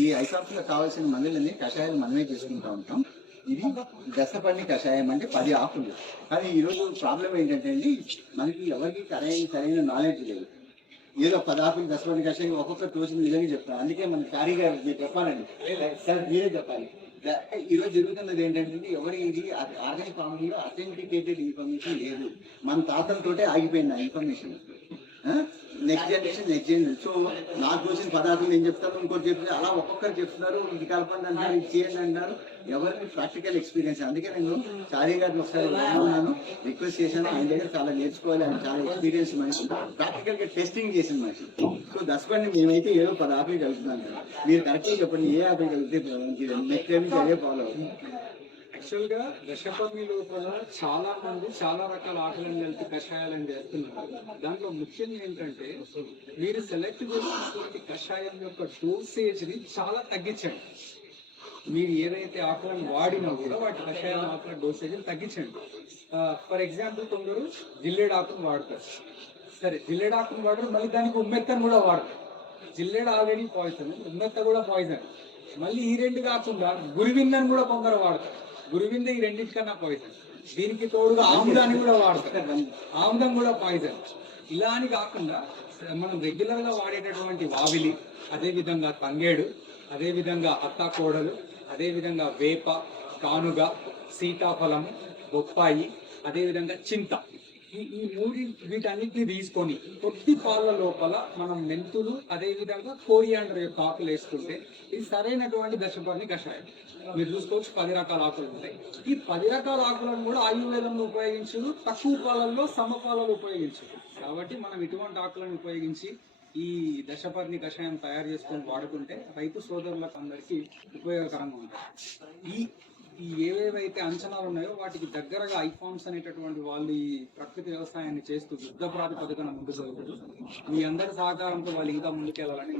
ఈ ఐకాప్స్లో కావాల్సిన మందులని కషాయాలు మనమే చేసుకుంటూ ఉంటాం. ఇది దశపర్ణి కషాయం అంటే 10 ఆకులు. కానీ ఈరోజు ప్రాబ్లం ఏంటంటే అండి, మనకి ఎవరికి సరైన నాలెడ్జ్ లేదు. ఏదో 10 ఆకులు దశపర్ణి కషాయం ఒక్కొక్క తోసిన విధంగా చెప్తాను. అందుకే మన కార్య గారు మీరు చెప్పాలండి, సార్ మీరే చెప్పాలి. ఈరోజు జరుగుతున్నది ఏంటంటే ఎవరి ఇది ఆర్గానిక్ ఫార్మింగ్ లో అథెంటికేటెడ్ ఇన్ఫర్మేషన్ లేదు. మన తాతలతోటే ఆగిపోయింది ఆ ఇన్ఫర్మేషన్. Next generation. సో నాకు వచ్చిన పదార్థాలు నేను చెప్తాను, ఇంకోటి చెప్తే అలా ఒక్కొక్కరు చెప్తున్నారు. ఇది కలపండి అంటారు, ఇది చేయండి అంటారు. ఎవరికి ప్రాక్టికల్ ఎక్స్పీరియన్స్. అందుకే నేను చారీ గారిని ఒకసారి ఉన్నాను, రిక్వెస్ట్ చేశాను. ఆయన దగ్గర చాలా నేర్చుకోవాలి, ఆయన చాలా ఎక్స్పీరియన్స్ మనిషి, ప్రాక్టికల్ గా టెస్టింగ్ చేసిన మనిషి. సో దశపర్ణి మేమైతే ఏదో 10 ఆకులు కలుపుతున్నాను కదా, మీరు కరెక్ట్గా చెప్పండి ఏ ఆకులు కలిపితే నెక్స్ట్ టైం నుంచి అదే ఫాలో అవుతుంది. యాక్చువల్గా దశపర్ణి లోపల చాలా మంది చాలా రకాల ఆకులను కలిపి కషాయాలను చేస్తున్నారు. దాంట్లో ముఖ్యంగా ఏంటంటే మీరు సెలెక్ట్ చేసినటువంటి కషాయం యొక్క డోసేజ్ని చాలా తగ్గించండి. మీరు ఏదైతే ఆకులను వాడినా కూడా వాటి కషాయం ఆకుల డోసేజ్ని తగ్గించండి. ఫర్ ఎగ్జాంపుల్ కొందరు జిల్లేడు ఆకును వాడతారు. సరే, జిల్లేడు ఆకును వాడరు, మళ్ళీ దానికి ఉమ్మెత్తను కూడా వాడతారు. జిల్లేడు ఆల్రెడీ పాయిజన్, ఉమ్మెత్త కూడా పాయిజన్. మళ్ళీ ఈ రెండు కాకుండా గురివిందని కూడా కొందరు వాడతారు. గురివింద ఈ రెండింటికన్నా పాయిజన్. దీనికి తోడుగా ఆముదాన్ని కూడా వాడతారు, ఆముదం కూడా పాయిజన్. ఇలా అని కాకుండా మనం రెగ్యులర్గా వాడేటటువంటి వావిలి, అదేవిధంగా తంగేడు, అదేవిధంగా అత్తాకోడలు, అదేవిధంగా వేప, కానుగ, సీతాఫలము, బొప్పాయి, అదేవిధంగా చింత, ఈ వీటన్నిటిని తీసుకొని కొద్ది పాల లోపల మనం మెంతులు, అదేవిధంగా కోరియాండర్ యొక్క ఆకులు వేసుకుంటే ఇది సరైనటువంటి దశపర్ణి కషాయం. మీరు చూసుకోవచ్చు 10 రకాల ఆకులు ఉంటాయి. ఈ 10 రకాల ఆకులను కూడా ఆయుర్వేదంలో ఉపయోగించు, తక్కువ పాలల్లో సమపాలలో ఉపయోగించు. కాబట్టి మనం ఇటువంటి ఆకులను ఉపయోగించి ఈ దశపర్ణి కషాయం తయారు చేసుకొని వాడుకుంటే రైతు సోదరులకు అందరికీ ఉపయోగకరంగా ఉంటుంది. ఈ ఏవేవైతే అంచనాలు ఉన్నాయో వాటికి దగ్గరగా ఐఫార్మ్స్ అనేటటువంటి వాళ్ళు ఈ ప్రకృతి వ్యవసాయాన్ని చేస్తూ యుద్ధ ప్రాతిపదికన ముందుకు వెళ్తారు. మీ అందరి సహకారంతో వాళ్ళు ఇంకా ముందుకెళ్ళాలని